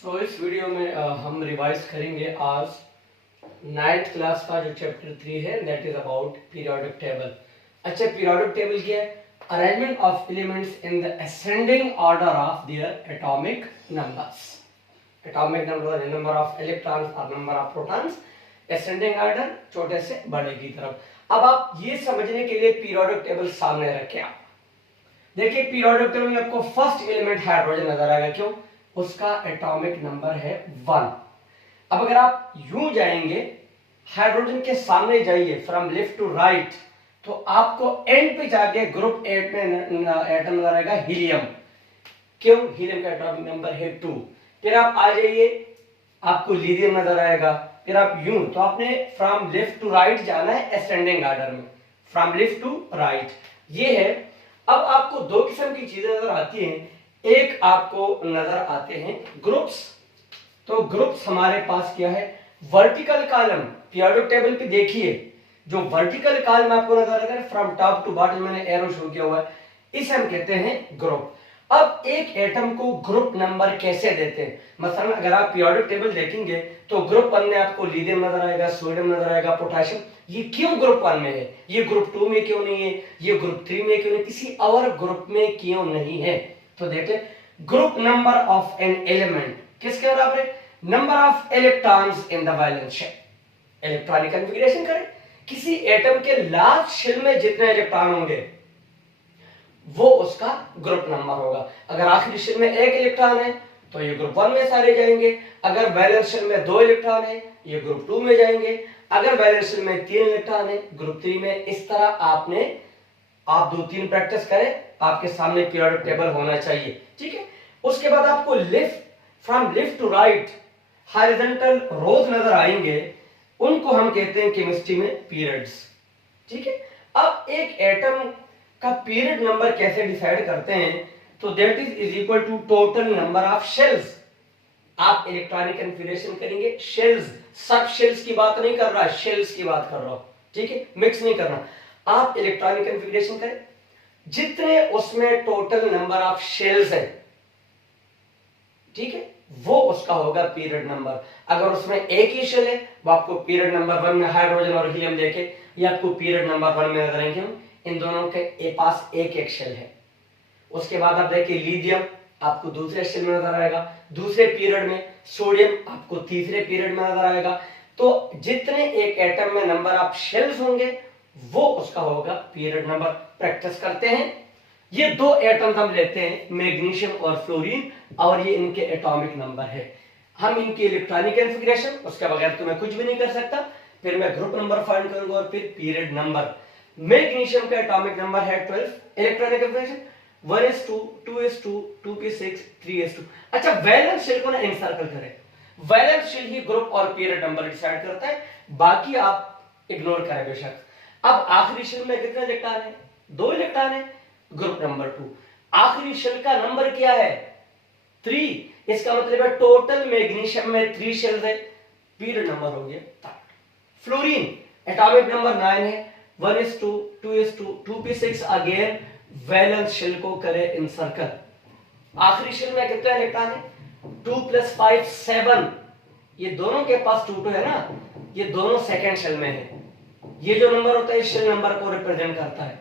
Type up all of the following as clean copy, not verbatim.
इस वीडियो में हम रिवाइज करेंगे आज 9th क्लास का जो चैप्टर 3 है, that is about periodic table. अच्छा, पीरियोडिक टेबल क्या है? Arrangement of elements in the ascending order of their atomic numbers. Atomic number, number of electrons और number of protons, ascending order, छोटे से बड़े की तरफ। अब आप ये समझने के लिए पीरियोडिक टेबल सामने रखें। आप देखिए, पीरियोडिक टेबल में आपको फर्स्ट एलिमेंट हाइड्रोजन नजर आएगा। क्यों? उसका एटॉमिक नंबर है 1। अब अगर आप यूं जाएंगे, हाइड्रोजन के सामने जाइए फ्रॉम लेफ्ट टू राइट, तो आपको एंड पे जाके ग्रुप 8 में एटम नजर आएगा हीलियम। क्यों? हीलियम का एटॉमिक नंबर है 2। फिर आप आ जाइए, आपको लिथियम नजर आएगा। फिर आप यूं, तो आपने फ्रॉम लेफ्ट टू राइट जाना है असेंडिंग ऑर्डर में, फ्रॉम लेफ्ट टू राइट। ये है। अब आपको दो किस्म की चीजें नजर आती हैं। एक आपको नजर आते हैं ग्रुप्स। तो ग्रुप्स हमारे पास क्या है? Vertical column. पीरियोडिक टेबल पे देखिए, जो वर्टिकल कॉलम आपको नजर आएगा फ्रॉम टॉप टू बॉटम, मैंने एरो शो किया हुआ है, इसे हम कहते हैं ग्रुप। अब एक एटम को ग्रुप नंबर कैसे देते हैं? मसलन अगर आप पीरियोडिक टेबल देखेंगे तो ग्रुप 1 में आपको लिथियम नजर आएगा, सोडियम नजर आएगा, पोटेशियम। ये क्यों ग्रुप 1 में है? ये ग्रुप 2 में क्यों नहीं है? ये ग्रुप 3 में क्यों नहीं? किसी और ग्रुप में क्यों नहीं है? तो देखिए, group number of an element किसके बराबर है? Number of electrons in the valence shell. Electronic configuration करें, किसी एटम के लास्ट शेल में जितने इलेक्ट्रॉन होंगे वो उसका ग्रुप नंबर होगा। अगर आखिरी शेल में एक इलेक्ट्रॉन है तो ये ग्रुप 1 में सारे जाएंगे। अगर वैलेंस शेल में 2 इलेक्ट्रॉन है, ये ग्रुप 2 में जाएंगे। अगर वैलेंस शेल में 3 इलेक्ट्रॉन है, ग्रुप 3 में। इस तरह आप 2-3 प्रैक्टिस करें, आपके सामने पीरियोडिक टेबल होना चाहिए। ठीक है। उसके बाद आपको from left to right horizontal rows नजर आएंगे, उनको हम कहते हैं केमिस्ट्री में पीरियड्स। ठीक है। अब एक एटम का पीरियड नंबर कैसे डिसाइड करते हैं? तो that is equal to total number of shells. आप इलेक्ट्रॉनिक कॉन्फ़िगरेशन करेंगे, शेल्स, सब शेल्स की बात नहीं कर रहा, शेल्स की बात कर रहा हूं। ठीक है, मिक्स नहीं करना। आप इलेक्ट्रॉनिक कॉन्फ़िगरेशन करें, जितने उसमें टोटल नंबर ऑफ शेल्स है, ठीक है, वो उसका होगा पीरियड नंबर। अगर उसमें एक ही शेल है, वो आपको पीरियड नंबर 1 में हाइड्रोजन और हीलियम देखे, ये आपको पीरियड नंबर 1 में नजर आएंगे। इन दोनों के पास एक एक शेल है। उसके बाद आप देखिए, लिथियम आपको दूसरे शेल में नजर आएगा, दूसरे पीरियड में। सोडियम आपको तीसरे पीरियड में नजर आएगा। तो जितने एक एटम में नंबर ऑफ शेल्स होंगे वो उसका होगा पीरियड नंबर। प्रैक्टिस करते हैं। ये दो एटम्स हम लेते हैं, मैग्नीशियम और फ्लोरीन, और ये इनके एटॉमिक नंबर है। हम इनकी इलेक्ट्रॉनिक कॉन्फ़िगरेशन, उसके बगैर तो मैं कुछ भी नहीं कर सकता। फिर मैं ग्रुप नंबर फाइंड करूंगा और फिर पीरियड नंबर। मैग्नीशियम का एटॉमिक नंबर है 12, electronic configuration 1s2 2s2 2p6 3s2। अच्छा, वैलेंस शेल को ना एनसर्कल करें। वैलेंस शेल ही ग्रुप और पीरियड नंबर डिसाइड करता है, बाकी आप इग्नोर करें बेशक। अब आखिरी शेल में कितने इलेक्ट्रॉन है? 2 इलेक्ट्रॉन है, ग्रुप नंबर 2। आखिरी शेल का नंबर क्या है? 3। इसका मतलब है टोटल मैग्नीशियम में 3 शेल्स है, पीरियड नंबर हो गया 3। फ्लोरीन एटॉमिक नंबर 9 है, 1s2 2s2 2p6। Again valence shell को करें इनसर्कल। आखिरी शेल में कितना इलेक्ट्रॉन है? 2 + 5 7। ये दोनों के पास 2 है ना, ये दोनों सेकेंड शेल में है। ये जो नंबर होता है शेल नंबर को रिप्रेजेंट करता है।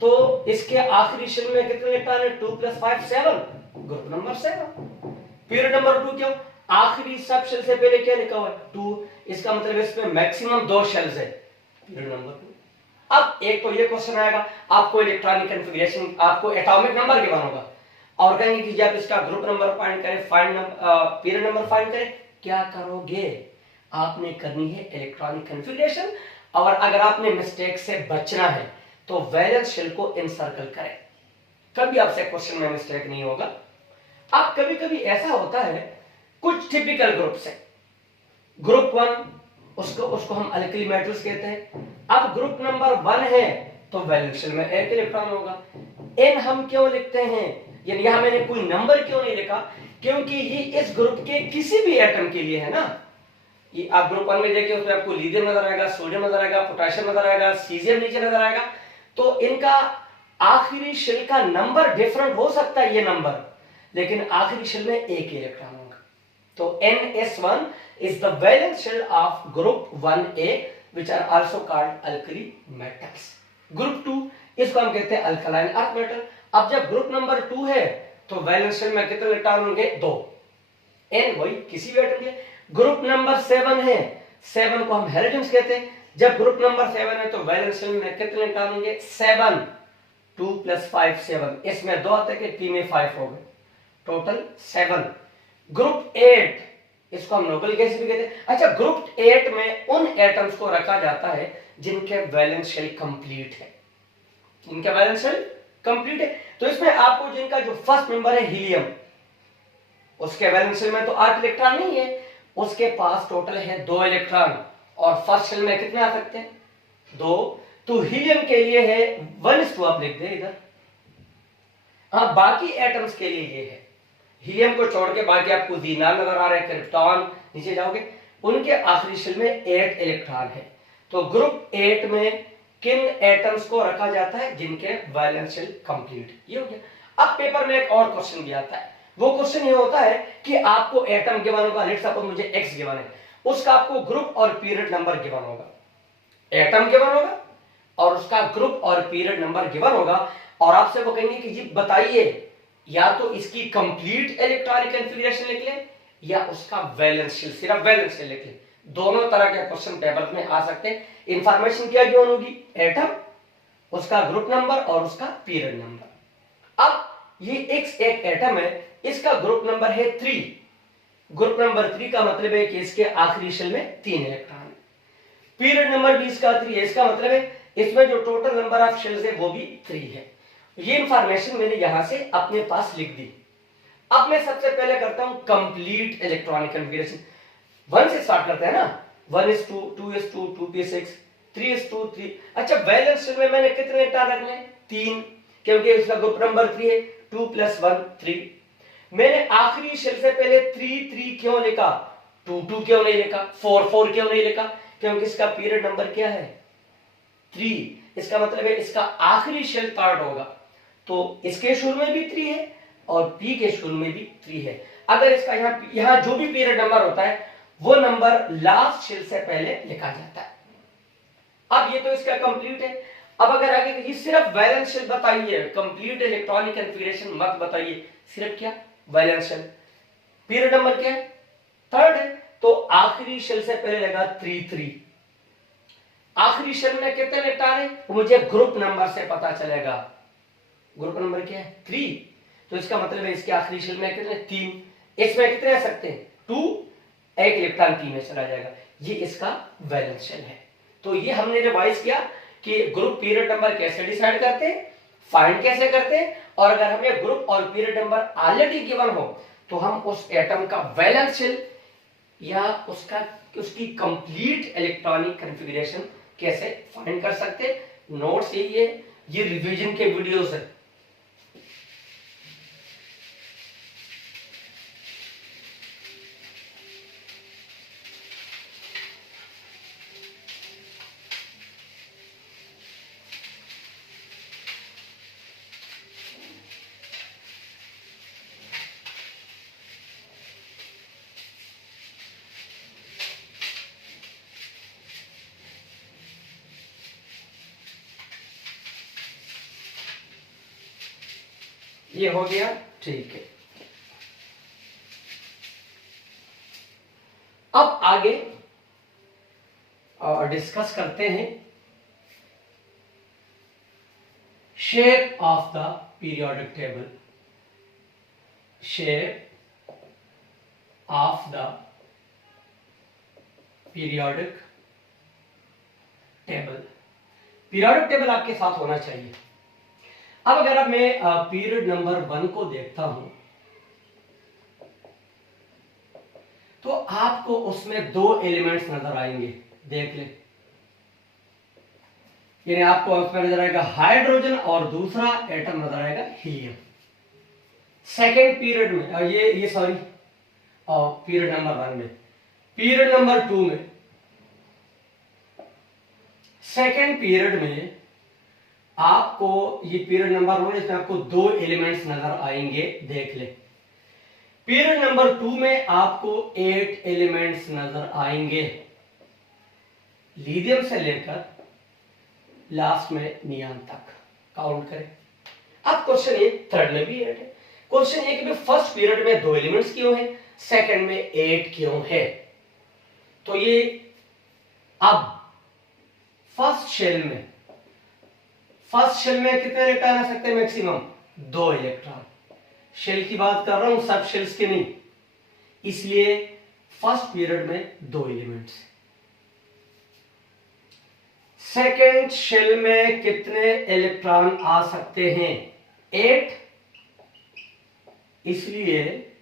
तो इसके आखिरी शेल में कितने इलेक्ट्रॉन है? 2 + 5 7, ग्रुप नंबर 7। पीरियड नंबर 2 क्यों? आखिरी सब शेल से पहले क्या लिखा हुआ है? 2। इसका मतलब इसमें मैक्सिमम 2 शेल्स है, पीरियड नंबर 2। अब एक तो ये क्वेश्चन आएगा, आपको इलेक्ट्रॉनिक कॉन्फ़िगरेशन, आपको एटॉमिक नंबर गिवन होगा, और कहेंगे कि जब इसका ग्रुप नंबर फाइंड करें, पीरियड नंबर फाइंड करें। क्या करोगे? आपने करनी है इलेक्ट्रॉनिक कॉन्फ़िगरेशन, और अगर आपने मिस्टेक से बचना है तो वैलेंस शेल को इनसर्कल करें। कभी आपसे क्वेश्चन में मिस्टेक नहीं होगा। अब कभी कभी ऐसा होता है, कुछ टिपिकल ग्रुप से, ग्रुप 1 उसको हम अल्कली मेटल्स कहते हैं। अब ग्रुप नंबर 1 है तो वैलेंस शेल में एक इलेक्ट्रॉन होगा। एन हम क्यों लिखते हैं? यानी यहां मैंने कोई नंबर क्यों नहीं लिखा? क्योंकि ये इस ग्रुप के किसी भी एटम के लिए है ना। ये आप ग्रुप 1 में देखिए, उसमें आपको लिथियम नजर आएगा, सोडियम नजर आएगा, पोटेशियम नजर आएगा, सीजियम नीचे नजर आएगा। तो इनका आखिरी शेल का नंबर डिफरेंट हो सकता है, ये नंबर, लेकिन आखिरी शेल में एक इलेक्ट्रॉन होगा। तो NS1 is the valence shell of group 1A which are also called alkali metals. Group 2 इसको हम कहते हैं अल्कलाइन अर्थ मेटल। अब जब ग्रुप नंबर 2 है तो वैलेंस शेल में कितने इलेक्ट्रॉन होंगे? 2। N वही किसी भी एटम के। ग्रुप नंबर 7 है, 7 को हम हैलोजेंस कहते हैं। जब ग्रुप नंबर 7 है तो वैलेंस शेल में कितने इलेक्ट्रॉन होंगे? 7। 2 + 5 7। इसमें 2 आते हैं, 3 में 5 हो गए, टोटल 7। ग्रुप 8 इसको हम नोबल गैस भी कहते हैं। अच्छा, ग्रुप 8 में उन एटम्स को रखा जाता है जिनके वैलेंस शेल कंप्लीट है, इनका वैलेंस शेल कंप्लीट है। तो इसमें आपको जिनका जो फर्स्ट नंबर है हीलियम, उसके वैलेंस शेल में तो 8 इलेक्ट्रॉन नहीं है, उसके पास टोटल है 2 इलेक्ट्रॉन, और फर्स्ट शेल में कितने आ सकते हैं? 2। तो हीलियम के लिए है 1:2, आप लिख दे इधर। हाँ, बाकी एटम्स के लिए ये है, हीलियम को छोड़ के बाकी आपको ज़ीनान नजर आ रहा है, क्रिप्टॉन, नीचे जाओगे उनके आखिरी शेल में 8 इलेक्ट्रॉन है। तो ग्रुप 8 में किन एटम्स को रखा जाता है? जिनके वैलेंस शेल कंप्लीट। ये हो गया। अब पेपर में एक और क्वेश्चन भी आता है, वो क्वेश्चन ये होता है कि आपको एटम गिवन होगा, लेट्स सपोज मुझे X गिवन है, उसका आपको ग्रुप और पीरियड नंबर गिवन होगा, एटम गिवन होगा और उसका ग्रुप और पीरियड नंबर गिवन होगा, और आपसे वो कहेंगे कि जी बताइए या तो इसकी कंप्लीट इलेक्ट्रॉनिक कॉन्फ़िगरेशन लिख लें या उसका वैलेंस शेल, सिर्फ वैलेंस शेल लिख लें। दोनों तरह के क्वेश्चन पेपर में आ सकते हैं। इंफॉर्मेशन क्या गिवन होगी? एटम, उसका ग्रुप नंबर और उसका पीरियड नंबर। अब ये एक एटम है, इसका ग्रुप नंबर है 3। ग्रुप नंबर 3 का मतलब है कि इसके आखिरी शेल में 3 इलेक्ट्रॉन है। पीरियड नंबर भी इसका 3 है, इसका मतलब है इसमें जो टोटल नंबर ऑफ शेल्स है वो भी 3 है। ये इंफॉर्मेशन मैंने यहां से अपने पास लिख दी। अब मैं सबसे पहले करता हूं कंप्लीट इलेक्ट्रॉनिक कॉन्फ़िगरेशन। 1 से स्टार्ट करते हैं ना, 1:2, 2:2, 2p6, 3:2, 3। अच्छा, वैलेंस शेल में मैंने कितने इलेक्ट्रॉन रखने? 3, क्योंकि उसका ग्रुप नंबर 3 है। 2 + 1 3। मैंने आखिरी शेल से पहले 3 3 क्यों लिखा? 2 2 क्यों नहीं लिखा? 4 4 क्यों नहीं लिखा? क्योंकि इसका पीरियड नंबर क्या है? 3। इसका मतलब है इसका आखिरी शेल 3rd होगा, तो इसके शुरू में भी 3 है और पी के शुरू में भी 3 है। अगर इसका यहां जो भी पीरियड नंबर होता है वो नंबर लास्ट शेल से पहले लिखा जाता है। अब ये तो इसका कंप्लीट है। अब अगर आगे ये सिर्फ वैलेंस शेल बताइए, कंप्लीट इलेक्ट्रॉनिक कॉन्फ़िगरेशन मत बताइए, सिर्फ क्या? Valence shell. पीरियड नंबर क्या है? 3rd है, तो आखिरी शेल से पहले लगा 3 3। आखिरी शेल में कितने इलेक्ट्रॉन है मुझे ग्रुप नंबर से पता चलेगा। ग्रुप नंबर क्या है? 3। तो इसका मतलब है इसके आखिरी शेल में कितने? 3। इसमें कितने आ सकते हैं? 2। एक इलेक्ट्रॉन 3 में चला जाएगा। ये इसका वैलेंस शेल है। तो ये हमने रिवाइज किया कि ग्रुप पीरियड नंबर कैसे डिसाइड करते हैं, फाइंड कैसे करते हैं, और अगर हमें ग्रुप और पीरियड नंबर ऑलरेडी गिवन हो तो हम उस एटम का वैलेंस शेल या उसकी कंप्लीट इलेक्ट्रॉनिक कॉन्फ़िगरेशन कैसे फाइंड कर सकते हैं। नोट्स यही है, ये रिवीजन के वीडियोस है। ये हो गया, ठीक है। अब आगे डिस्कस करते हैं shape of the periodic table. Shape of the periodic table. Periodic table आपके साथ होना चाहिए। अब अगर अब मैं पीरियड नंबर 1 को देखता हूं तो आपको उसमें 2 एलिमेंट्स नजर आएंगे, देख ले। यानी आपको उसमें नजर आएगा हाइड्रोजन और दूसरा एटम नजर आएगा हीलियम। सेकेंड पीरियड में ये सॉरी पीरियड नंबर 1 में, पीरियड नंबर 2 में, सेकेंड पीरियड में आपको ये पीरियड नंबर 1 इसमें आपको 2 एलिमेंट्स नजर आएंगे, देख ले। पीरियड नंबर 2 में आपको 8 एलिमेंट्स नजर आएंगे, लिथियम से लेकर लास्ट में नियान तक काउंट करें। अब क्वेश्चन ये थर्ड में भी 8 है। क्वेश्चन ये कि फर्स्ट पीरियड में 2 एलिमेंट्स क्यों हैं, सेकंड में 8 क्यों है। तो ये अब फर्स्ट शेल में कितने इलेक्ट्रॉन आ सकते हैं, मैक्सिमम 2 इलेक्ट्रॉन। शेल की बात कर रहा हूं, सब शेल्स के नहीं, इसलिए फर्स्ट पीरियड में 2 एलिमेंट्स। सेकेंड शेल में कितने इलेक्ट्रॉन आ सकते हैं, 8, इसलिए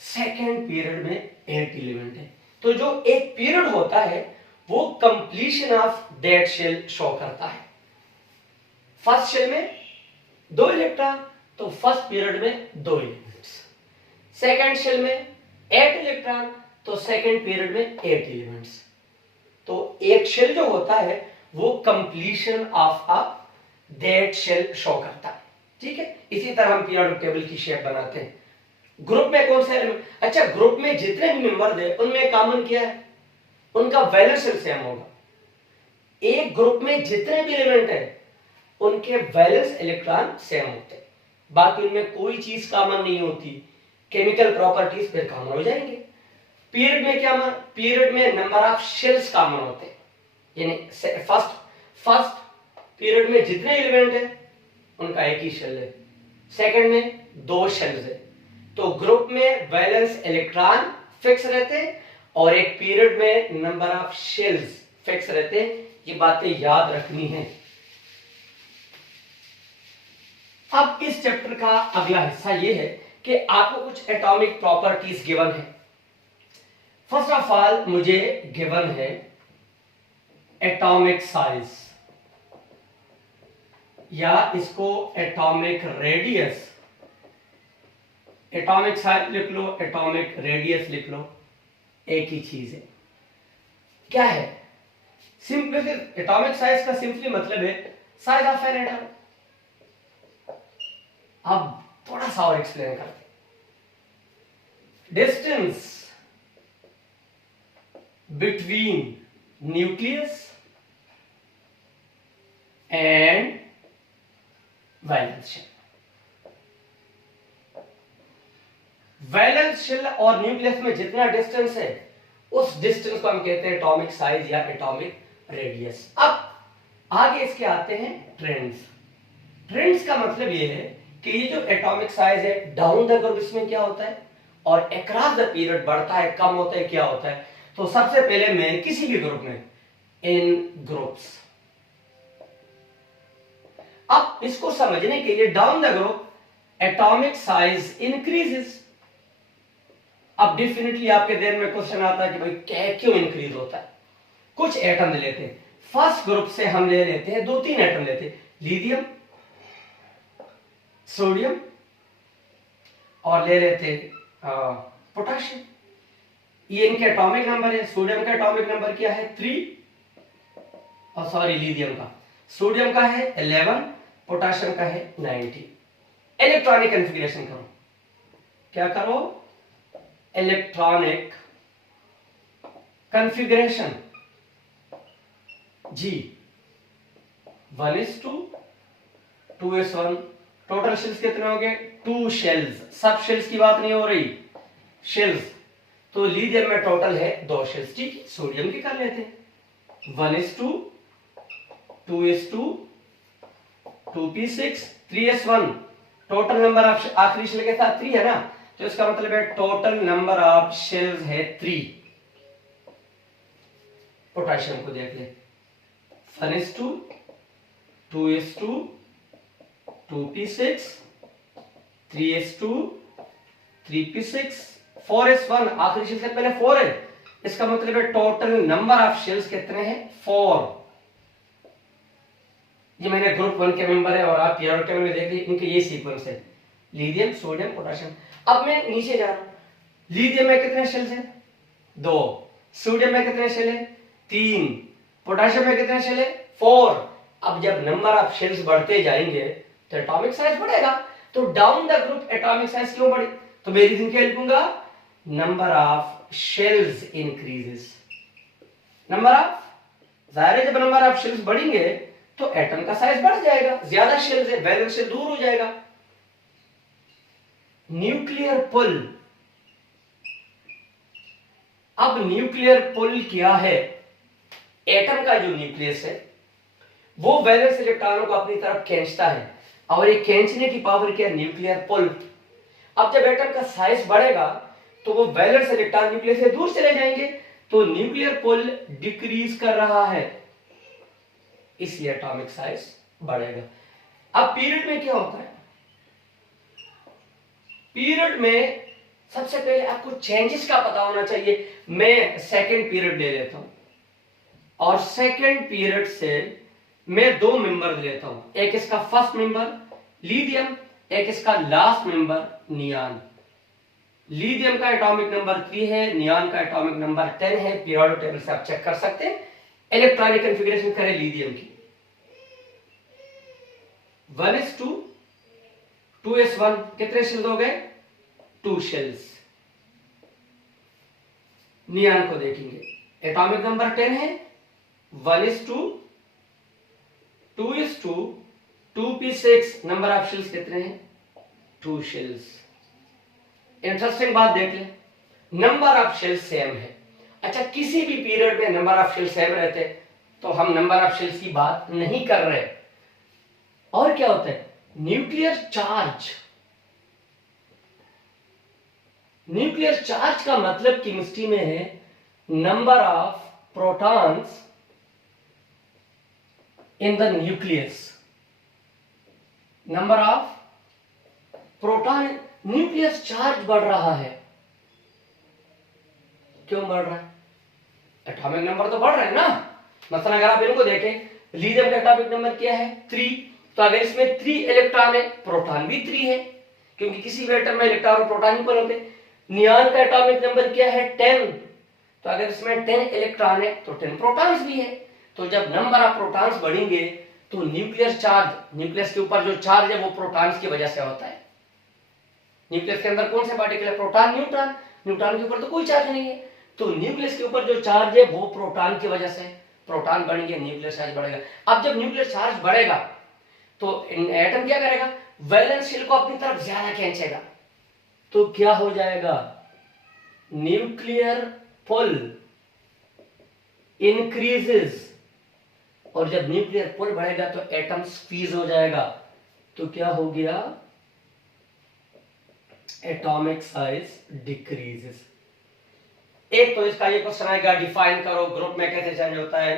सेकेंड पीरियड में 8 एलिमेंट है। तो जो एक पीरियड होता है वो completion of that shell show करता है। फर्स्ट शेल में 2 इलेक्ट्रॉन, तो फर्स्ट पीरियड में 2 एलिमेंट्स। सेकेंड शेल में 8 इलेक्ट्रॉन, तो सेकेंड पीरियड में 8 एलिमेंट्स। तो एक शेल जो होता है वो completion of a that shell show करता है। ठीक है, इसी तरह हम पीरियोडिक टेबल की शेप बनाते हैं। ग्रुप में कौन सा एलिमेंट, अच्छा ग्रुप में जितने भी मेंबर है उनमें कॉमन क्या है, उनका वैलेंस शेल सेम होगा। एक ग्रुप में जितने भी एलिमेंट है उनके वैलेंस इलेक्ट्रॉन सेम होते हैं, बाकी उनमें कोई चीज कॉमन नहीं होती, केमिकल प्रॉपर्टीज फिर कॉमन हो जाएंगे। पीरियड में क्या, पीरियड में नंबर ऑफ शेल्स कॉमन होते हैं, यानी फर्स्ट पीरियड में जितने एलिमेंट है उनका एक ही शेल है, सेकंड में 2 शेल्स है। तो ग्रुप में वैलेंस इलेक्ट्रॉन फिक्स रहते हैं और एक पीरियड में नंबर ऑफ शेल्स फिक्स रहते हैं। ये बातें याद रखनी है। अब इस चैप्टर का अगला हिस्सा ये है कि आपको कुछ एटॉमिक प्रॉपर्टीज गिवन है। फर्स्ट ऑफ ऑल मुझे गिवन है एटॉमिक साइज, या इसको एटॉमिक रेडियस, एटॉमिक साइज लिख लो, एटॉमिक रेडियस लिख लो, एक ही चीज है। क्या है, सिंपली एटॉमिक साइज का सिंपली मतलब है साइज ऑफ एन एटम। अब थोड़ा सा और एक्सप्लेन करते हैं। Distance between nucleus and valence shell. Valence shell और न्यूक्लियस में जितना डिस्टेंस है उस डिस्टेंस को हम कहते हैं एटॉमिक साइज या एटॉमिक रेडियस। अब आगे इसके आते हैं ट्रेंड्स। ट्रेंड्स का मतलब ये है कि ये जो एटॉमिक साइज है डाउन द ग्रुप इसमें क्या होता है और अक्रॉस द पीरियड बढ़ता है कम होता है क्या होता है। तो सबसे पहले मैं किसी भी ग्रुप में इन ग्रुप्स, अब इसको समझने के लिए down the group atomic size increases. अब डेफिनेटली आपके देर में क्वेश्चन आता है कि भाई क्यों इंक्रीज होता है। कुछ एटम लेते हैं, फर्स्ट ग्रुप से हम ले लेते हैं 2-3 एटम लेते हैं, लिथियम, सोडियम और ले लेते पोटेशियम। ये इनके एटॉमिक नंबर है। सोडियम का एटॉमिक नंबर क्या है 3, और सॉरी लिथियम का, सोडियम का है 11, पोटेशियम का है 90। इलेक्ट्रॉनिक कॉन्फ़िगरेशन करो, क्या करो, इलेक्ट्रॉनिक कॉन्फ़िगरेशन जी 1:2, 2:1। टोटल शेल्स कितने हो गए 2 शेल्स, सब शेल्स की बात नहीं हो रही, शेल्स। तो लिथियम में टोटल है 2 शेल्स। ठीक है, सोडियम की कर लेते हैं 1:2, 2:2, 2p6, 3s1। Total number of, आखिरी शेल के साथ 3 है ना, तो इसका मतलब है टोटल नंबर ऑफ शेल्स है 3। पोटेशियम को देख ले 1:2, 2:2, 2p6, 3s2, 3p6, 4s1। आखिरी शेल से पहले 4 है, इसका मतलब है टोटल नंबर ऑफ शेल्स कितने हैं 4। ये मैंने ग्रुप 1 के मेंबर है और आप पीरियोडिक टेबल में देख लीजिए, इनके ये सीक्वेंस है लिथियम, सोडियम, पोटेशियम। अब मैं नीचे जा रहा हूं, लिथियम में कितने शेल्स हैं 2, सोडियम में कितने शेल है 3, पोटेशियम में कितने शेल है 4। अब जब नंबर ऑफ शेल्स बढ़ते जाएंगे तो एटॉमिक साइज बढ़ेगा। तो down the group atomic size क्यों तो मैं रीजन क्या लिखूंगा, number of shells increases. Number of, जाहिर है जब नंबर ऑफ शेल्स बढ़ेंगे तो एटम का साइज बढ़ जाएगा, ज्यादा शेल्स है, वैलेंस से दूर हो जाएगा। न्यूक्लियर पुल, अब न्यूक्लियर पुल क्या है, एटम का जो न्यूक्लियस है वो वैलेंस इलेक्ट्रॉनों को अपनी तरफ खींचता है, और ये खींचने की पावर क्या है, न्यूक्लियर पुल। अब जब एटम का साइज बढ़ेगा तो वो वैलेंस इलेक्ट्रॉन न्यूक्लियस से दूर चले जाएंगे, तो न्यूक्लियर पुल डिक्रीज कर रहा है, इसलिए एटॉमिक साइज बढ़ेगा। अब पीरियड में क्या होता है, पीरियड में सबसे पहले आपको चेंजेस का पता होना चाहिए। मैं सेकंड पीरियड ले लेता हूं, और सेकंड पीरियड से मैं दो मेंबर लेता हूं, एक इसका फर्स्ट मेंबर लिथियम, एक इसका लास्ट मेंबर नियॉन। लिथियम का एटॉमिक नंबर 3 है, नियॉन का एटॉमिक नंबर 10 है, पीरियोडिक टेबल से आप चेक कर सकते हैं। इलेक्ट्रॉनिक कॉन्फ़िगरेशन करें लिथियम की, 1s2 2s1, कितने शेल्स हो गए, 2 शेल्स। नियॉन को देखेंगे, एटॉमिक नंबर 10 है, 1s2 2s2 2p6, number of shells कितने हैं, 2 शेल्स। इंटरेस्टिंग बात देख लें, नंबर ऑफ शेल्स सेम है। अच्छा, किसी भी पीरियड में नंबर ऑफ शेल्स सेम रहते तो हम नंबर ऑफ शेल्स की बात नहीं कर रहे। और क्या होता है, न्यूक्लियर चार्ज, न्यूक्लियर चार्ज का मतलब केमिस्ट्री में है number of protons in the nucleus, number of proton, nucleus charge बढ़ रहा है, क्यों बढ़ रहा है, एटॉमिक नंबर तो बढ़ रहा है ना। मतलब अगर आप इनको देखें, लिथियम का एटॉमिक नंबर क्या है, 3, तो अगर इसमें 3 इलेक्ट्रॉन है, प्रोटॉन भी 3 है, क्योंकि किसी भी एटम में इलेक्ट्रॉन और प्रोटॉन इक्वल होते हैं। नियॉन का एटॉमिक नंबर क्या है, 10, तो अगर इसमें 10 इलेक्ट्रॉन है तो 10 प्रोटॉन्स भी है। तो जब नंबर ऑफ प्रोटॉन्स बढ़ेंगे तो न्यूक्लियर चार्ज, न्यूक्लियस के ऊपर जो चार्ज है वो प्रोटॉन्स की वजह से होता है। न्यूक्लियस के अंदर कौन से पार्टिकल है, प्रोटॉन, न्यूट्रॉन, न्यूट्रॉन के ऊपर तो कोई चार्ज नहीं है, तो न्यूक्लियस के ऊपर जो चार्ज है वो प्रोटॉन की वजह से, प्रोटॉन बढ़ेंगे न्यूक्लियर चार्ज बढ़ेगा। अब जब न्यूक्लियर चार्ज बढ़ेगा तो एटम क्या करेगा, वैलेंस शेल को अपनी तरफ ज्यादा खींचेगा, तो क्या हो जाएगा, न्यूक्लियर पुल इंक्रीजेस, और जब न्यूक्लियर पुल बढ़ेगा तो एटम स्क्वीज हो जाएगा, तो क्या हो गया, एटॉमिक साइज डिक्रीजेस। एक तो इसका ये क्वेश्चन आएगा, डिफाइन करो ग्रुप में कैसे चेंज होता है,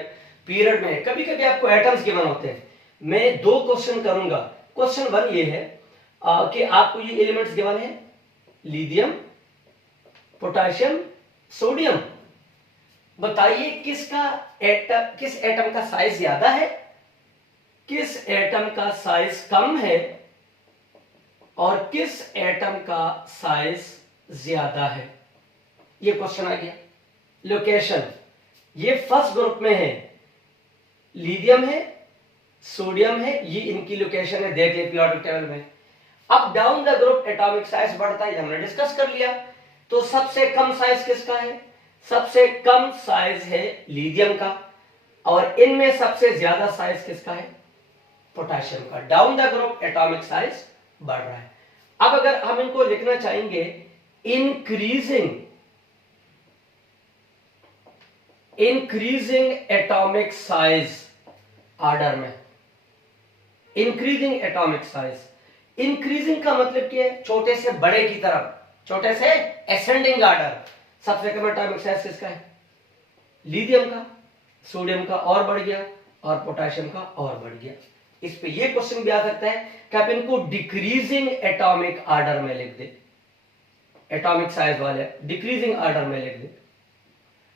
पीरियड में कभी कभी आपको एटम्स गिवन होते हैं। मैं 2 क्वेश्चन करूंगा। क्वेश्चन 1 ये है कि आपको ये एलिमेंट्स गिवन है, लिथियम, पोटेशियम, सोडियम, बताइए किसका किस एटम का साइज ज्यादा है, किस एटम का साइज कम है, और किस एटम का साइज ज्यादा है। ये क्वेश्चन आ गया। लोकेशन, ये फर्स्ट ग्रुप में है, लिथियम है, सोडियम है, ये इनकी लोकेशन है, देख ले पीरियोडिक टेबल में। अब down the group atomic size बढ़ता है, हमने डिस्कस कर लिया। तो सबसे कम साइज किसका है, सबसे कम साइज है लिथियम का, और इनमें सबसे ज्यादा साइज किसका है, पोटेशियम का। Down the group atomic size बढ़ रहा है। अब अगर हम इनको लिखना चाहेंगे इंक्रीजिंग एटॉमिक साइज ऑर्डर में, इंक्रीजिंग एटॉमिक साइज, इंक्रीजिंग का मतलब क्या है, छोटे से बड़े की तरफ, छोटे से एसेंडिंग ऑर्डर। सबसे कम एटॉमिक साइज किसका है, लिथियम का, सोडियम का और बढ़ गया, और पोटेशियम का और बढ़ गया। इस पे ये क्वेश्चन भी आ सकता है कि आप इनको डिक्रीजिंग एटॉमिक ऑर्डर में लिख दे, एटॉमिक साइज वाले डिक्रीजिंग ऑर्डर में लिख दे।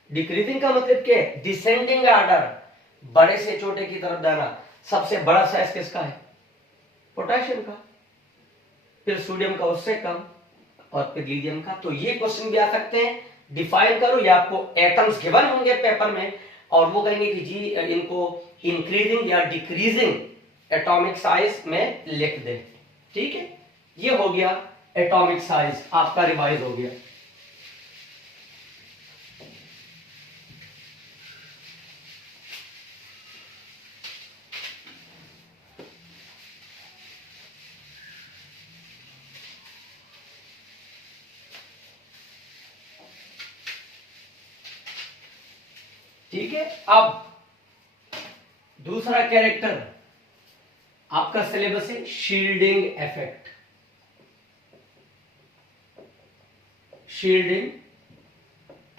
डिक्रीजिंग का मतलब क्या है, डिसेंडिंग ऑर्डर, बड़े से छोटे की तरफ जाना। सबसे बड़ा साइज किसका है, पोटेशियम का, फिर सोडियम का उससे कम, और फिर लिथियम का। तो ये क्वेश्चन भी आ सकते हैं, डिफाइन करो, या आपको एटम्स गिवन होंगे पेपर में और वो कहेंगे कि जी इनको इंक्रीजिंग या डिक्रीजिंग एटॉमिक साइज में लिख दे। ठीक है, ये हो गया एटॉमिक साइज आपका रिवाइज हो गया। ठीक है, अब दूसरा कैरेक्टर आपका सिलेबस है shielding effect. Shielding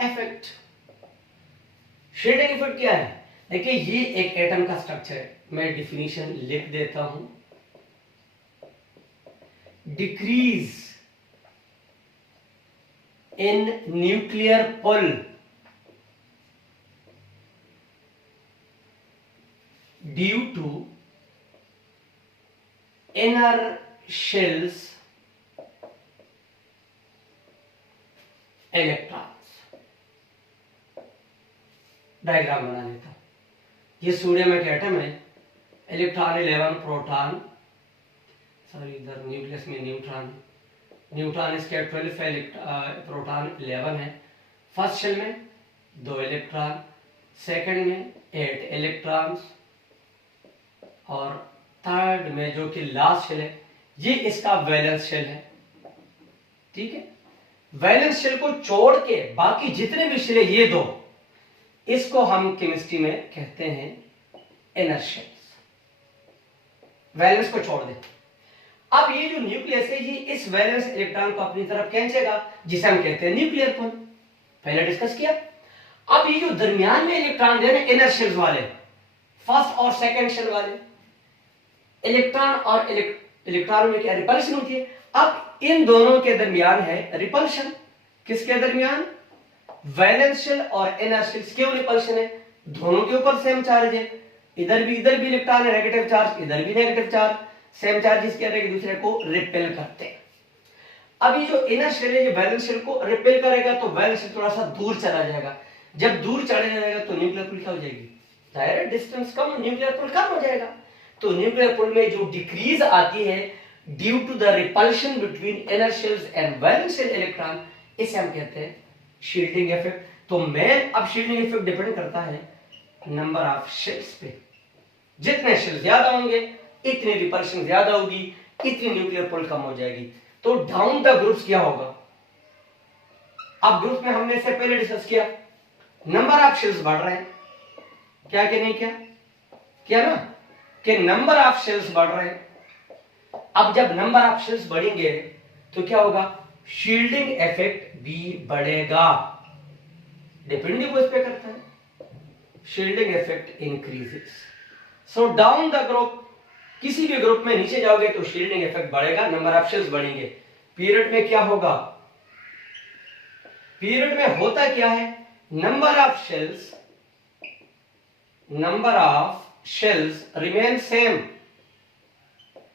effect, shielding effect क्या है? देखिए ये एक एटम का स्ट्रक्चर है, मैं डिफिनीशन लिख देता हूं। Decrease in nuclear pull due to inner shells electrons। Diagram बना लेता हूं। ये सोडियम एक एटम है, इलेक्ट्रॉन 11, प्रोटॉन सॉरी इधर न्यूक्लियस में न्यूट्रॉन, न्यूट्रॉन इसके 12 है, प्रोटॉन 11 है। फर्स्ट शेल में 2 इलेक्ट्रॉन, सेकंड में 8 इलेक्ट्रॉन्स, और थर्ड में जो कि लास्ट शेल है ये इसका वैलेंस शेल है। ठीक है, वैलेंस शेल को छोड़ के बाकी जितने भी शेल है ये दो, इसको हम केमिस्ट्री में कहते हैं इनर शेल्स। वैलेंस को छोड़ दे। अब ये जो न्यूक्लियस है ये इस वैलेंस इलेक्ट्रॉन को अपनी तरफ खींचेगा, जिसे हम कहते हैं न्यूक्लियर पुल, पहले डिस्कस किया। अब ये जो दरमियान में इलेक्ट्रॉन दे रहे इनर शेल्स वाले, फर्स्ट और सेकंड शेल वाले, इलेक्ट्रॉन और इलेक्ट्रॉन में क्या रिपल्शन होती है। अब इन दोनों के दरमियान है रिपल्शन। किसके दरमियान? वैलेंस शेल और इनर शेल्स। क्यों रिपल्शन है? दोनों के ऊपर सेम चार्ज है, इधर भी इलेक्ट्रॉन है नेगेटिव चार्ज, इधर भी नेगेटिव चार्ज, सेम चार्जेस क्या है, एक दूसरे को रिपेल करते हैं। अब ये जो इनर शेल है ये वैलेंस शेल को रिपेल करेगा, तो वैलेंस शेल थोड़ा सा दूर चला जाएगा। जब दूर चला जाएगा तो न्यूक्लियर पुल क्या हो जाएगी? डायरेक्ट डिस्टेंस कम, न्यूक्लियर पुल कम हो जाएगा। तो न्यूक्लियर पुल में जो डिक्रीज आती है due to the repulsion between inner shells and valence shell electron, इसे हम कहते हैं शील्डिंग इफेक्ट। तो मैं अब शील्डिंग इफेक्ट डिपेंड करता है नंबर ऑफ शेल्स पे। जितने शेल ज्यादा होंगे इतनी रिपल्शन ज्यादा होगी, इतनी न्यूक्लियर पुल कम हो जाएगी। तो डाउन द ग्रुप्स क्या होगा? अब ग्रुप में हमने इससे पहले डिस्कस किया, नंबर ऑफ शेल्स बढ़ रहे हैं, क्या कि नहीं क्या ना, कि नंबर ऑफ शेल्स बढ़ रहे हैं। अब जब नंबर ऑफ शेल्स बढ़ेंगे तो क्या होगा? शील्डिंग इफेक्ट भी बढ़ेगा, डिपेंड उस पे करता है। Shielding effect increases. So down the group, किसी भी ग्रुप में नीचे जाओगे तो शील्डिंग इफेक्ट बढ़ेगा, नंबर ऑफ शेल्स बढ़ेंगे। पीरियड में क्या होगा? पीरियड में होता क्या है? Number of shells remain same,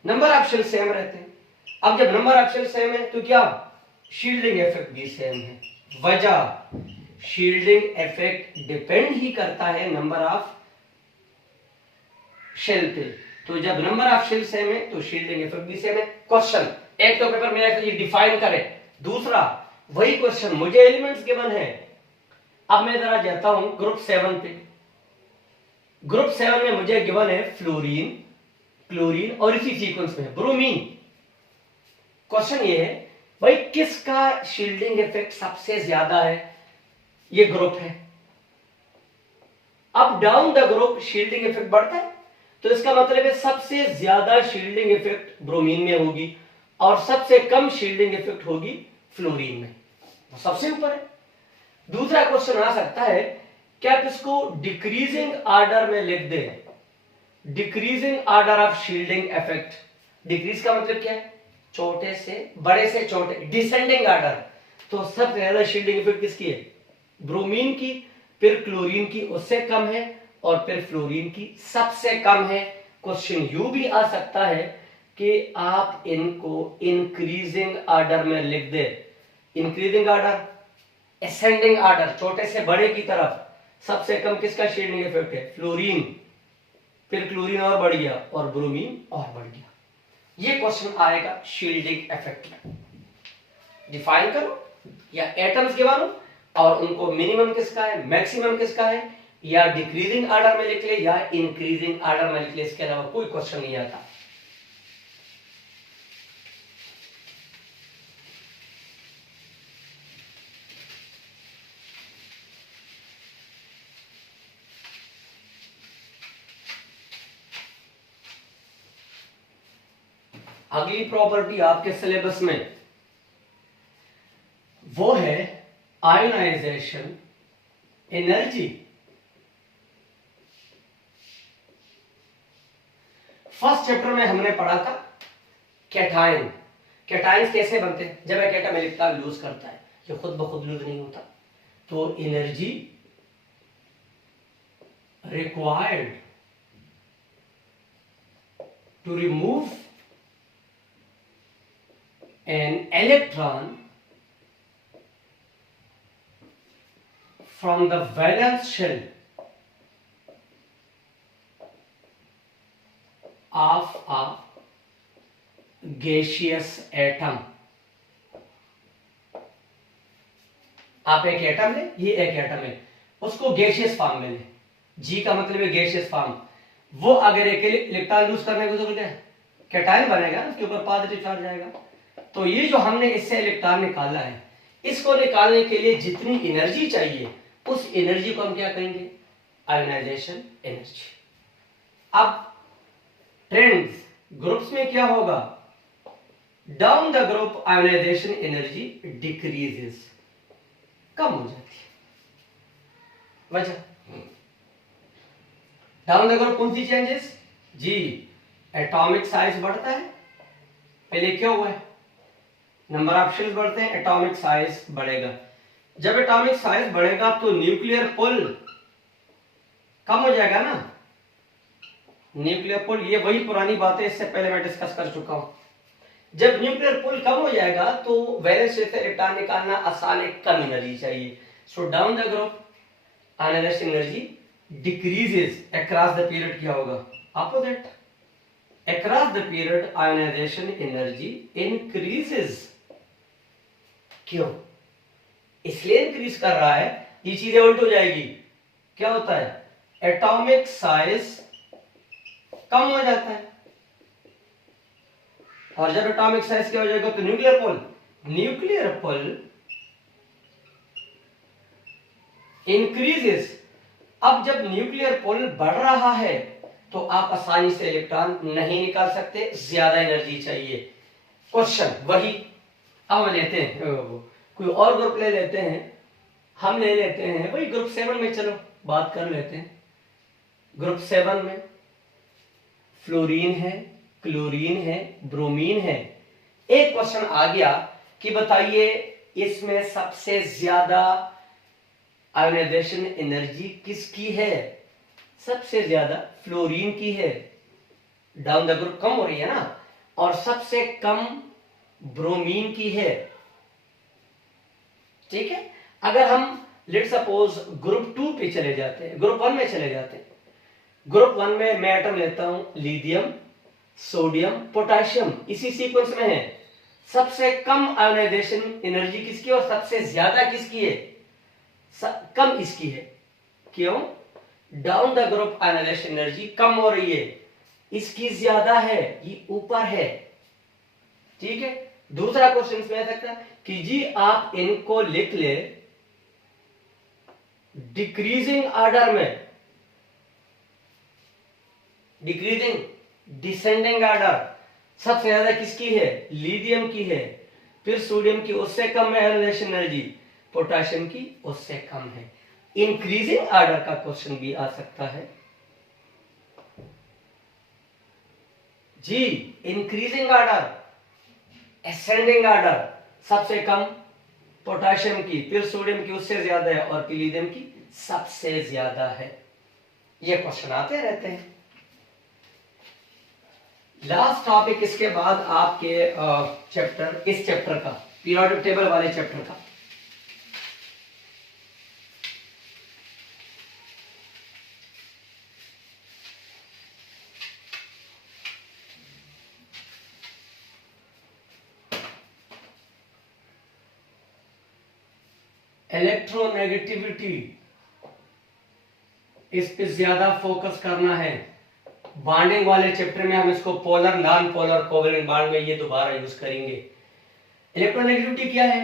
number of shells same रहते हैं। अब जब नंबर ऑफ शेल्स सेम है तो क्या? शील्डिंग इफेक्ट भी सेम है। वजह, शील्डिंग इफेक्ट डिपेंड ही करता है नंबर ऑफ शेल पे। तो जब नंबर ऑफ शेल सेम है तो शील्डिंग इफेक्ट भी सेम है। क्वेश्चन एक तो पेपर में ये डिफाइन करे, दूसरा वही क्वेश्चन मुझे एलिमेंट्स गिवन है। अब मैं जरा जाता हूं ग्रुप 7 पे। ग्रुप 7 में मुझे गिवन है फ्लोरीन, क्लोरीन और इसी सीक्वेंस में ब्रोमीन। क्वेश्चन ये है भाई किसका शील्डिंग इफेक्ट सबसे ज्यादा है? ये ग्रुप है। अब down the group shielding effect बढ़ता है, तो इसका मतलब है सबसे ज्यादा शील्डिंग इफेक्ट ब्रोमीन में होगी और सबसे कम शील्डिंग इफेक्ट होगी फ्लोरीन में, वो सबसे ऊपर है। दूसरा क्वेश्चन आ सकता है क्या आप इसको डिक्रीजिंग ऑर्डर में लिख दें? Decreasing order of shielding effect. Decrease का मतलब क्या है? छोटे से बड़े से छोटे, डिसेंडिंग ऑर्डर। तो सबसे ज्यादा शील्डिंग इफेक्ट किसकी है? ब्रोमीन की, फिर क्लोरीन की उससे कम है, और फिर फ्लोरीन की सबसे कम है। क्वेश्चन यू भी आ सकता है कि आप इनको इंक्रीजिंग ऑर्डर में लिख दे। इंक्रीजिंग ऑर्डर, असेंडिंग ऑर्डर, छोटे से बड़े की तरफ। सबसे कम किसका शील्डिंग इफेक्ट है? फ्लोरीन, फिर क्लोरीन और बढ़ गया और ब्रोमीन और बढ़ गया। ये क्वेश्चन आएगा शील्डिंग इफेक्ट में। डिफाइन करो या एटम्स के बारे, और उनको मिनिमम किसका है, मैक्सिमम किसका है, या डिक्रीजिंग ऑर्डर में लिख ले या इंक्रीजिंग ऑर्डर में लिख ले, इसके अलावा कोई क्वेश्चन नहीं आता। अगली प्रॉपर्टी आपके सिलेबस में वो है आयोनाइजेशन एनर्जी। फर्स्ट चैप्टर में हमने पढ़ा था कैटायन, कैटायंस कैसे बनते हैं, जब एक एटम इलेक्ट्रॉन लूज करता है, ये खुद ब खुद लूज नहीं होता, तो energy required to remove an electron from the valence shell of a gaseous atom। आप एक एटम ले, ये एक एटम है, उसको गैसियस फॉर्म में ले, जी का मतलब है गैसियस फॉर्म, वो अगर एक इलेक्ट्रॉन लूज करने को जरूरत है, कैटायन बनेगा, उसके ऊपर पॉजिटिव चार्ज जाएगा। तो ये जो हमने इससे इलेक्ट्रॉन निकाला है, इसको निकालने के लिए जितनी एनर्जी चाहिए, उस एनर्जी को हम क्या कहेंगे, आयोनाइजेशन एनर्जी। अब ट्रेंड्स ग्रुप्स में क्या होगा, down the group ionisation energy decreases, कम हो जाती है। वजह डाउन द ग्रुप कौन सी चेंजेस, जी एटॉमिक साइज बढ़ता है, पहले क्या हुआ है, नंबर ऑफ शेल्स बढ़ते हैं, एटॉमिक साइज बढ़ेगा। जब एटॉमिक साइज बढ़ेगा तो न्यूक्लियर पुल कम हो जाएगा ना, न्यूक्लियर पुल, ये वही पुरानी बात है, इससे पहले मैं डिस्कस कर चुका हूं। जब न्यूक्लियर पुल कम हो जाएगा तो वैलेंस शेल से इलेक्ट्रॉन निकालना आसान है, कम एनर्जी चाहिए। So down the group ionisation energy decreases across the period, क्या होगा, opposite, across the period ionization energy increases। क्यों, इसलिए इंक्रीज कर रहा है, ये चीजें उल्ट हो जाएगी, क्या होता है, एटॉमिक साइज कम हो जाता है, और जब एटॉमिक साइज क्या हो जाएगा तो न्यूक्लियर पुल इंक्रीजेस। अब जब न्यूक्लियर पुल बढ़ रहा है तो आप आसानी से इलेक्ट्रॉन नहीं निकाल सकते, ज्यादा एनर्जी चाहिए। क्वेश्चन वही, अब हम लेते हैं कोई और ग्रुप ले लेते हैं, हम ले लेते हैं वही ग्रुप 7 में, चलो बात कर लेते हैं। ग्रुप 7 में फ्लोरीन है, क्लोरीन है, ब्रोमीन है। एक क्वेश्चन आ गया कि बताइए इसमें सबसे ज्यादा आयोनाइजेशन एनर्जी किसकी है, सबसे ज्यादा फ्लोरीन की है, डाउन द ग्रुप कम हो रही है ना, और सबसे कम ब्रोमीन की है। ठीक है, अगर हम लेट सपोज ग्रुप 2 पे चले जाते हैं, ग्रुप 1 में चले जाते हैं, ग्रुप 1 में मैं एटम लेता हूं लिथियम, सोडियम, पोटेशियम, इसी सीक्वेंस में है। सबसे कम आयोनाइजेशन एनर्जी किसकी और सबसे ज्यादा किसकी है, कम इसकी है। क्यों, down the group ionisation energy कम हो रही है, इसकी ज्यादा है, ये ऊपर है। ठीक है, दूसरा क्वेश्चन इसमें आ सकता है कि जी आप इनको लिख ले डिक्रीजिंग ऑर्डर में, डिक्रीजिंग डिसेंडिंग ऑर्डर, सबसे ज्यादा किसकी है, लिथियम की है, फिर सोडियम की उससे कम है आयोनाइजेशन एनर्जी, पोटेशियम की उससे कम है। इंक्रीजिंग ऑर्डर का क्वेश्चन भी आ सकता है जी, इंक्रीजिंग ऑर्डर, असेंडिंग ऑर्डर, सबसे कम पोटेशियम की, फिर सोडियम की उससे ज्यादा है, और लिथियम की सबसे ज्यादा है। ये क्वेश्चन आते रहते हैं। लास्ट टॉपिक इसके बाद आपके चैप्टर, इस चैप्टर का, पीरियोडिक टेबल वाले चैप्टर का, इलेक्ट्रोनेगेटिविटी, इस पे ज्यादा फोकस करना है। बॉन्डिंग वाले चैप्टर में हम इसको polar, non polar, covalent bond में ये दोबारा यूज करेंगे। इलेक्ट्रोनेगेटिविटी क्या है?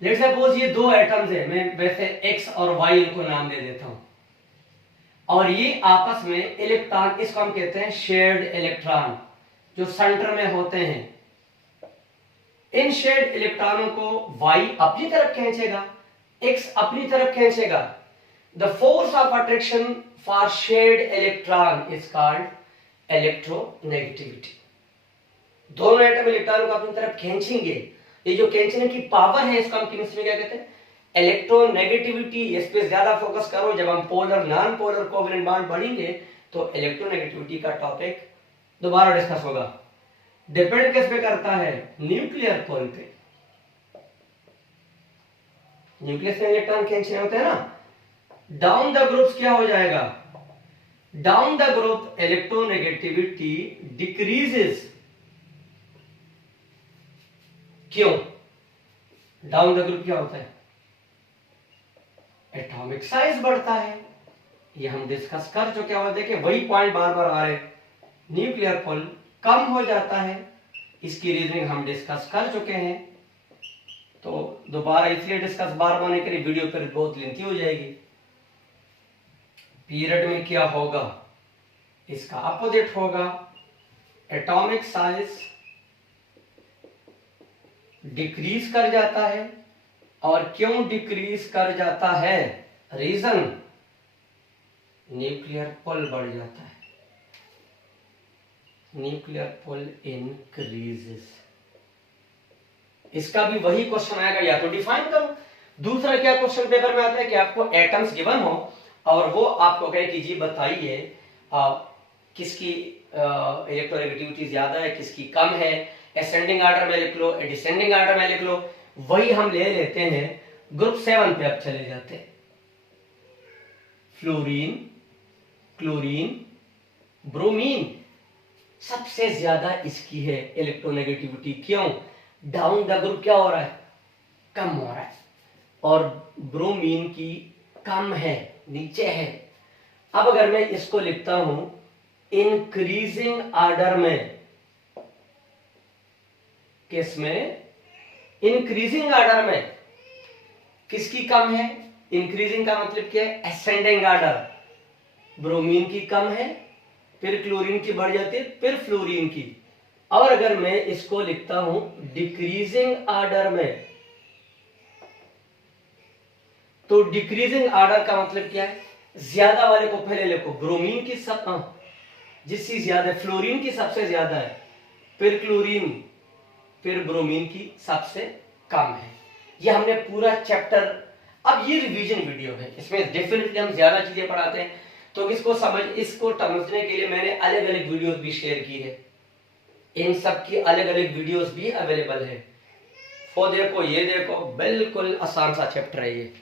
लेट्स सपोज ये दो एटम्स है, मैं वैसे एक्स और वाई इनको नाम दे देता हूं, और ये आपस में इलेक्ट्रॉन, इसको हम कहते हैं शेयर्ड इलेक्ट्रॉन, जो सेंटर में होते हैं। इन शेयर्ड इलेक्ट्रॉनों को वाई अपनी तरफ खींचेगा, एक्स अपनी तरफ खींचेगा। The force of attraction for shared electron is called electronegativity. दोनों एटम इलेक्ट्रॉन को अपनी तरफ खींचेंगे, ये जो खींचने की पावर है इसको हम केमिस्ट्री में क्या कहते हैं? इलेक्ट्रोनेगेटिविटी। इस पे ज्यादा फोकस करो। जब हम polar, non polar, covalent bond पढ़ेंगे तो इलेक्ट्रोनेगेटिविटी का टॉपिक दोबारा डिस्कस होगा। डिपेंड किस पे करता है? न्यूक्लियर पोल पे। न्यूक्लियस में इलेक्ट्रॉन खींचने होते हैं ना। डाउन द ग्रुप्स क्या हो जाएगा? Down the group electronegativity decreases. क्यों? डाउन द ग्रुप क्या होता है? एटॉमिक साइज बढ़ता है। ये हम डिस्कस कर चुके हैं। देखिए वही पॉइंट बार बार आ रहे। न्यूक्लियर पोल कम हो जाता है, इसकी रीजनिंग हम डिस्कस कर चुके हैं, तो दोबारा इसलिए डिस्कस बार होने के लिए वीडियो पर बहुत लेंथी हो जाएगी। पीरियड में क्या होगा? इसका अपोजिट होगा। एटॉमिक साइज डिक्रीज कर जाता है। और क्यों डिक्रीज कर जाता है? रीजन, न्यूक्लियर पुल बढ़ जाता है। न्यूक्लियर पुल इंक्रीजेस। इसका भी वही क्वेश्चन आएगा, या तो डिफाइन करो। दूसरा क्या क्वेश्चन पेपर में आता है कि आपको एटम्स गिवन हो और वो आपको कहे कि जी बताइए किसकी इलेक्ट्रोनेगेटिविटी ज्यादा है, किसकी कम है। असेंडिंग ऑर्डर में लिख लो, डिसेंडिंग ऑर्डर में लिख लो। वही हम ले लेते हैं। ग्रुप 7 पे अब चले जाते हैं। फ्लोरीन, क्लोरीन, ब्रोमीन, सबसे ज्यादा इसकी है इलेक्ट्रोनेगेटिविटी। क्यों? डाउन द ग्रुप क्या हो रहा है? कम हो रहा है। और ब्रोमीन की कम है, नीचे है। अब अगर मैं इसको लिखता हूं इंक्रीजिंग ऑर्डर में, किस में? इंक्रीजिंग ऑर्डर में। किसकी कम है? इंक्रीजिंग का मतलब क्या है? Ascending order. ब्रोमीन की कम है, फिर क्लोरीन की बढ़ जाती है, फिर फ्लोरीन की। और अगर मैं इसको लिखता हूं डिक्रीजिंग ऑर्डर में, तो डिक्रीजिंग ऑर्डर का मतलब क्या है? ज्यादा वाले को पहले लिखो। ब्रोमीन की सब जिसकी ज्यादा, फ्लोरीन की सबसे ज्यादा है, फिर क्लोरीन, फिर ब्रोमीन की सबसे कम है। ये हमने पूरा चैप्टर, अब ये रिवीजन वीडियो है, इसमें डेफिनेटली हम ज्यादा चीजें पढ़ाते हैं, तो इसको समझने के लिए मैंने अलग अलग वीडियोस भी शेयर की है। इन सब की अलग अलग वीडियोस भी अवेलेबल है। वो देखो, ये देखो, बिल्कुल आसान सा चैप्टर है ये।